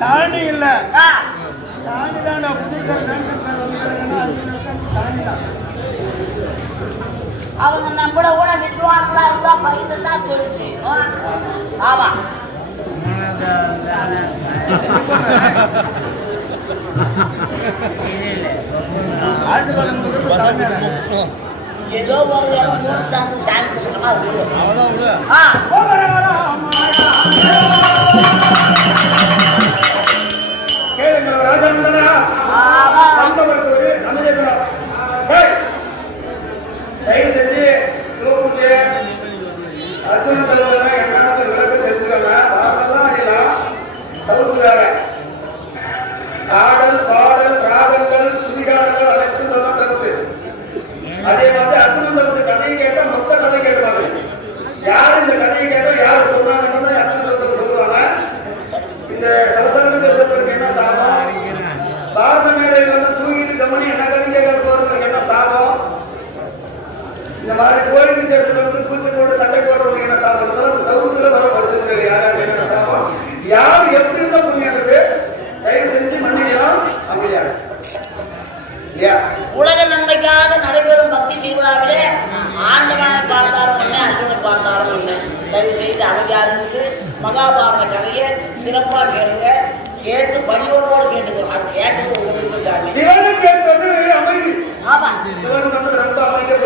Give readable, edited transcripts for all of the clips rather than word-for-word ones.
சாணி இல்ல அவங்க நம்மள கூட வித்வான்களா இருந்தா பயந்து தான் தெரிஞ்சு. ஆமா ஏதோ ஒரு மூணு சாந்து சாமி கொடுக்கணுமா கேளுங்கள் ராஜனந்தனா. வந்தவருக்கு ஒரு அமைதியாக தயவு செஞ்சு சிவபூஜை அர்ஜுன தலைவர்னா என்னன்னு விளக்கம் தெரிஞ்சுக்கலாம். பாடலாம் அடிலாம் தவசுகார ஆடல் பாடல் ராகங்கள் சுதிகாரங்கள் அனைத்தும் தான் தவசு. அதே மாதிரி அர்ஜுன தவசு கதையை கேட்டா மொத்த கதை கேட்ட மாதிரி யார் இந்த கதையை கேட்டா யார் சொன்னாங்கன்னு அர்ஜுன தவசு சொல்லுவாங்க. இந்த சலசலங்களுக்கு என்ன சாபம், பாரத மேடையில் வந்து தூங்கிட்டு கம்பெனி என்ன கவிஞர்கள் போறதுக்கு என்ன சாபம், இந்த மாதிரி கோயில் விசேஷத்துல வந்து பூச்சி போட்டு சண்டை போடுறவங்களுக்கு என்ன சாபம், அந்த தவுசுல வர வருஷத்துல யாராவது என்ன சாபம், யார் எப்படி இருந்தா புண்ணியது தயவு செஞ்சு மன்னிக்கலாம். அமைதியாக உலக நன்மைக்காக நடைபெறும் பக்தி திருவிழாவிலே ஆண்டவனை பார்த்தாலும் இல்லை அர்ஜுனை பார்த்தாலும் இல்லை. தயவு செய்து அமைதியாருக்கு மகாபாரத கதையை சிறப்பா கேளுங்க. கேட்டு படிவோடு கேட்டுக்கிறோம். அது கேட்டது உங்களுக்கு சாமி. சிவனு கேட்டது அமைதி. ஆமா சிவனு வந்து ரொம்ப அமைதியா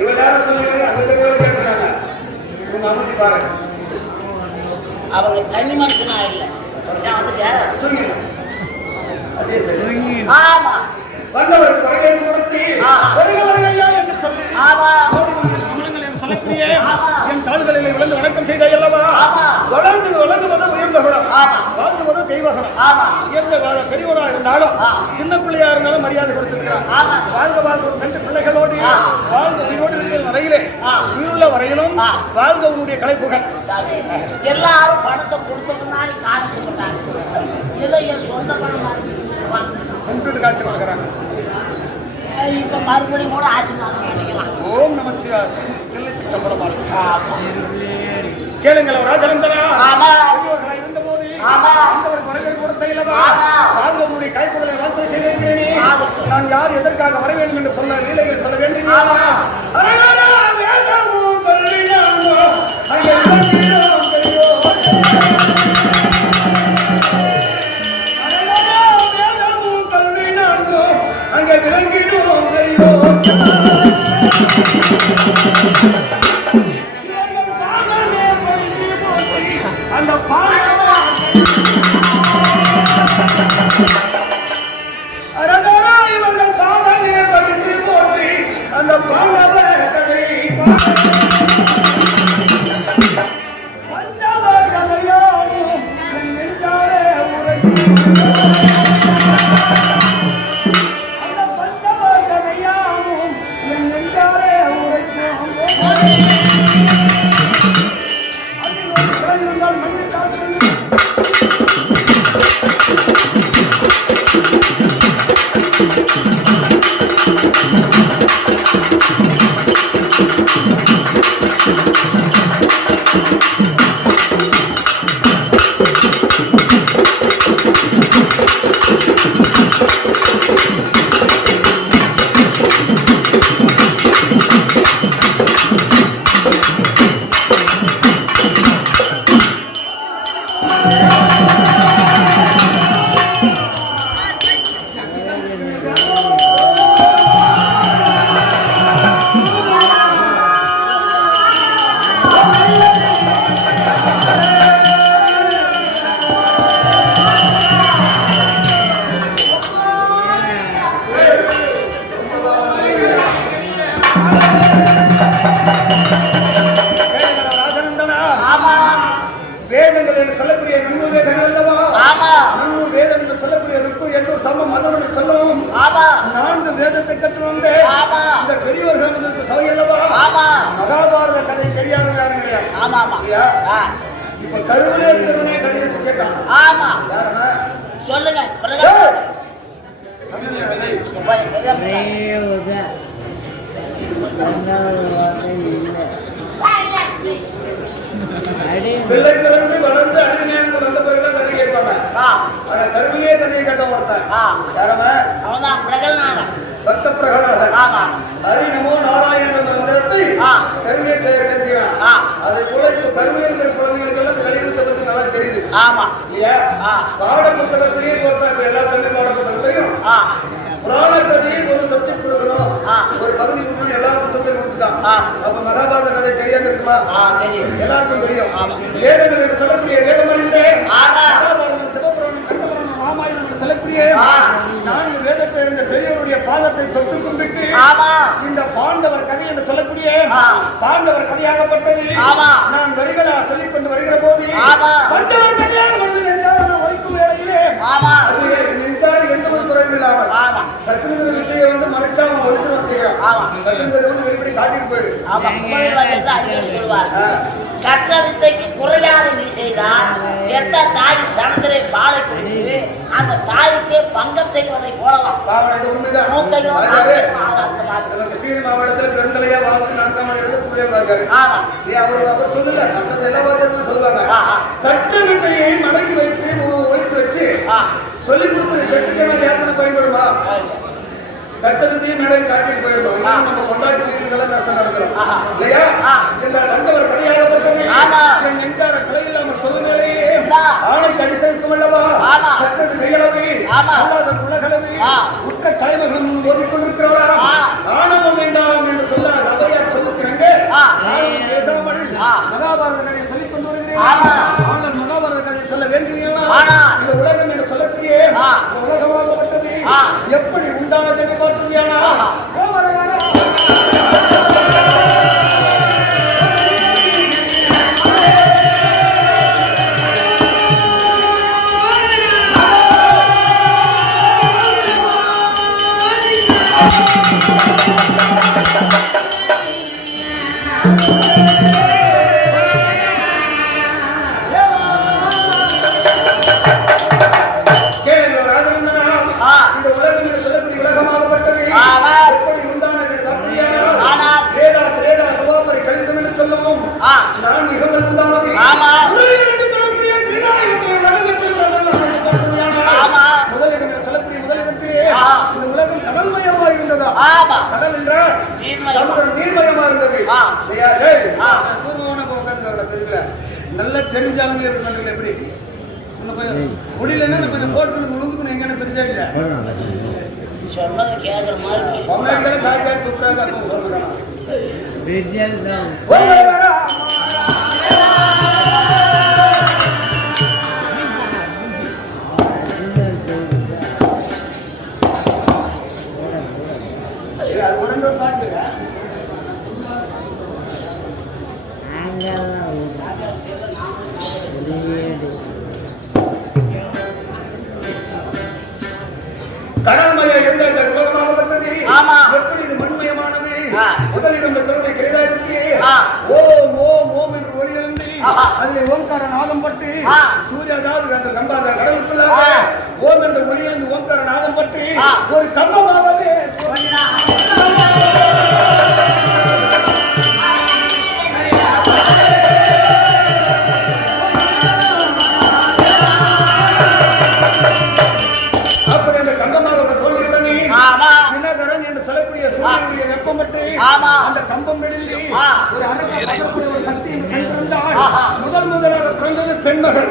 இவன் யாரும் சொல்லிக்கிறேன் அந்த கேட்டுறாங்க. உங்க அமைதி பாருங்க. அவங்க தனி மனுஷனா இல்லை தூங்கி அதே சரி. ஆமா வந்தவருக்கு வரவேற்பு கொடுத்து வருக வருகையா என்று சொல்லி சொல்லக்கூடிய என் கால்களில் விழுந்து வணக்கம் செய்தாய் அல்லவா. வளர்ந்து வளர்ந்துவது உயர்ந்த குணம், வாழ்ந்துவது தெய்வகுணம். உயர்ந்த பெரியவரா இருந்தாலும் சின்ன பிள்ளையா இருந்தாலும் மரியாதை கொடுத்திருக்கிறார். வாழ்ந்த வாழ்ந்த ரெண்டு பிள்ளைகளோடு வாழ்ந்த உயிரோடு இருக்கிற வரையிலே உயிருள்ள வரையிலும் வாழ்ந்த உன்னுடைய கலைப்புகள் எல்லாரும் பணத்தை கொடுத்த முன்னாடி காணப்படுறாங்க. ஏதோ என் சொந்த பணம் கும்பிட்டு காட்சி கொடுக்குறாங்க. இப்ப மறுபடியும் கூட ஆசீர்வாதம் பண்ணிக்கலாம். ஓம் நமச்சிவாய கேளுங்கள் ராஜனந்தனா. இருந்தபோது வாழ்ந்தவருடைய கைப்புகளை வாழ்த்து செய்திருக்கிறேனே. நான் யார் எதற்காக வர வேண்டும் என்று சொல்ல லீலைகள் சொல்ல வேண்டும். அங்கே விளங்கிடும் அந்த இவர்கள் பாதமே படித்து போட்டு அந்த பாண்டவ கதை பஞ்சவ கதையோடும் நெஞ்சாரே உரைக்கும் அந்த பஞ்சவ கதையாவும் என் நெஞ்சாரே உரைக்கும் கருவிலே இருக்கிறவனே கதையை கேட்டான். ஆமா யாருன்னா சொல்லுங்க பிள்ளை பிறந்து வளர்ந்து அறிஞர்கள் வந்த பிறகுதான் கதை கேட்பாங்க. ஆனா கருவிலே கதையை கேட்டவன் ஒருத்தன். யாரவ அவன்தான் பிரகல்நாதன். பக்த பிரகலாதன். ஹரி நமோ நாராயண மந்திரத்தை கருவிலே தெரிஞ்சுக்கிறான். அதே போல இப்ப கருவிலே இருக்கிற குழந்தைகளுக்கெல்லாம் இந்த கலியுகத்தை பத்தி நல்லா தெரியுது. ஆமா இல்லையா? பாட புத்தகத்திலேயே போட்டா இப்ப எல்லா தமிழ் பாட புத்தகத்திலையும் புராண கதையை ஒரு சப்ஜெக்ட் கொடுக்கணும், ஒரு பகுதி கொடுக்கணும், எல்லா புத்தகத்தையும் கொடுத்துட்டான். அப்ப மகாபாரத கதை தெரியாது இருக்குமா? எல்லாருக்கும் தெரியும். வேதங்கள் என்று சொல்லக்கூடிய வேதம் அறிந்தே மகாபாரதம், சிவபுராணம், கண்டபுராணம், ராமாயணம் என்று சொல்லக்கூடிய 4 வேதத்தை இருந்த பெரியவருடைய பாதத்தை தொட்டு கும்பிட்டு இந்த பாண்டவர் கதை என்று சொல்லக்கூடிய பாண்டவர் கதையாகப்பட்டது நான் வரிகளா சொல்லிக் கொண்டு வருகிற போது பாண்டவர் கதையாக வருது என்றால் ஒழிக்கும் வேளையிலே அது நெஞ்சார எந்த ஒரு குறையும் இல்லாமல் கத்திரிகிற வித்தையை வந்து மறைச்சாம ஒழிச்சிருவா செய்யறான். கத்திரிகிறத வந்து வெளிப்படி காட்டிட்டு போயிரு. சொல்லுவார் கற்ற வித்தைக்கு குறையாத நீ செய்தான் எத்த தாய் சனத்திரை பாலை குடித்து அந்த தாய்க்கே பங்கம் செய்வதை போலலாம். உண்மைதான். கிருஷ்ணகிரி மாவட்டத்தில் பெருந்தலையா வாழ்ந்து 4ஆம் எடுத்து அவர் சொல்லுங்க, மற்ற எல்லா வாத்தியர்களும் சொல்லுவாங்க. கற்ற வித்தையை மடக்கி வைத்து ஒழித்து வச்சு சொல்லி கொடுத்து செட்டுக்கு யாருக்குன்னு பயன்படுமா? கட்டத்தையும் மேடையில் காட்டிட்டு போயிருந்தோம். நம்ம கொண்டாடி நஷ்டம் நடக்கிறோம் இல்லையா? இந்த வந்தவர் கதையாகப்பட்டது என் நெஞ்சார கலை இல்லாமல் சொல்லும் நிலையிலே ஆணைக்கு அடிசைக்கும் அல்லவா கட்டது கையளவு அல்லாத உலகளவு உட்க தலைமைகளும் ஓதிக்கொண்டிருக்கிறவரா ஆணவம் வேண்டாம் என்று சொல்ல அவையார் சொல்லிக்கிறாங்க. ஆணவம் பேசாமல் மகாபாரத கதையை சொல்லிக் கொண்டு வருகிறேன். ஆனால் மகாபாரத கதையை சொல்ல வேண்டுகிறீர்களா? இந்த உலகம் என்று சொல்லக்கூடிய இந்த உலகமாகப்பட்டது எப்படி உண்டானது என்று பார்த்தது யானா? நான் மிகவும் உண்டானது முதலிடத்திலே இந்த உலகம் கடல்மயமா இருந்ததா? கடல் என்றால் சமுதிரம் நீர்மயமா இருந்தது. நல்ல தெரிஞ்சாலுங்க எப்படி பண்றீங்க? எப்படி முடியலன்னா கொஞ்சம் போட்டு முழுந்துக்கணும். எங்கன்னு தெரிஞ்சா இல்ல சொன்னது கேட்கற மாதிரி காய் காய் துப்புறாங்க சொல்லுறாங்க. கடல்மய என்ற உலகமாகப்பட்டது எப்படி இது மண்மயமானது? முதலிடம் சொல்லுடைய கிரேதாயத்திலே ஓம் ஓம் ஓம் என்று ஒளி எழுந்து அதிலே ஓங்கார நாதம் பட்டு சூரியதாவது அந்த கம்பாத கடலுக்குள்ளாக ஓம் என்று ஒளி எழுந்து ஓங்கார நாதம் பட்டு ஒரு கம்பமாகவே அப்படி அந்த கம்பமாக தோன்றியுடனே தினகரன் என்று சொல்லக்கூடிய சூரியனுடைய வெப்பமட்டு அந்த கம்பம் நெடுங்கி ஒரு அரக்க ஒரு சக்தி கண்டிருந்தால் முதலாக பிறந்தது பெண்மகள்.